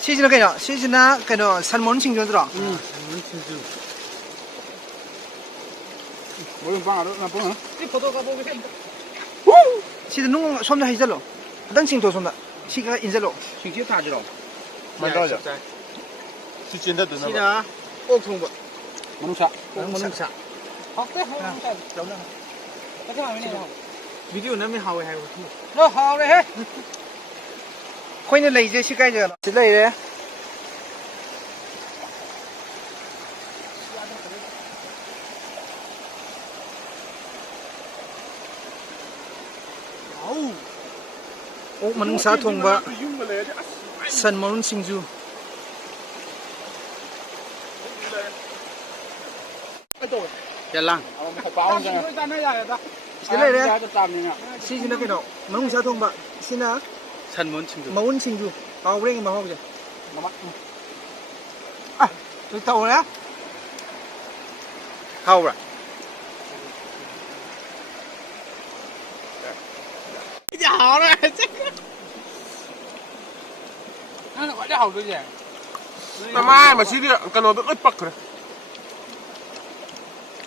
시즌은 그냥 시즌나 그냥 산문 칭조더라. 산문 칭조. 뭐는 빵 알아? 나 빵. 이 포도가 보고 싶다. 시즌 농 손도 해절로. 당 칭도 손다. 시가 인절로. 칭치 다 지로. 만들어져. 시즌다 되나 봐. 시나 옥통버. 문사. 문사. học cái không sao đâu nữa cái nào này không video nó mới hào hay không nó hào đấy hết khoai nó lấy gì cái gì đó chỉ lấy đấy ô mình xả thùng bạ sân món sinh du Chả lăng. cái này đấy xin nó cái nào món xả thùng bạ xin á 산문 칭조. món sinh du hào đấy mà hào gì à tôi tàu đấy hào rồi. Cái hào này. Nó gọi là hào cái gì? Mà mai mà xí đi, cái nó vẫn ướt bậc rồi.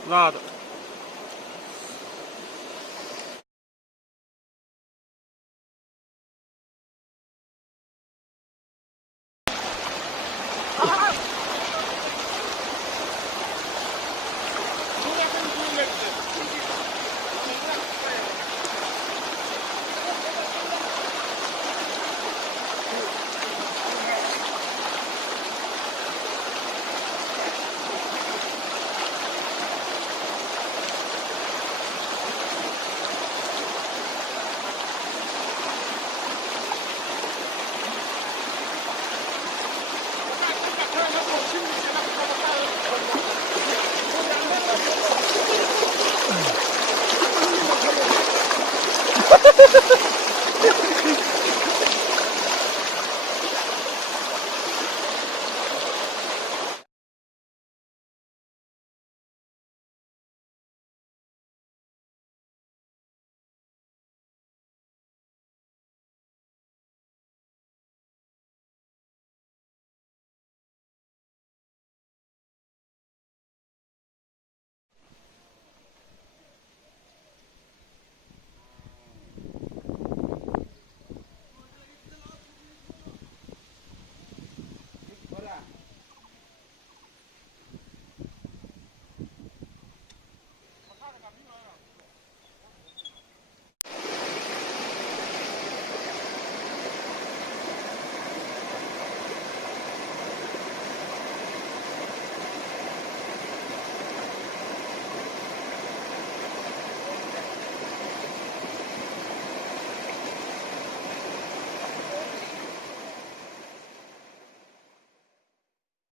Ra rồi.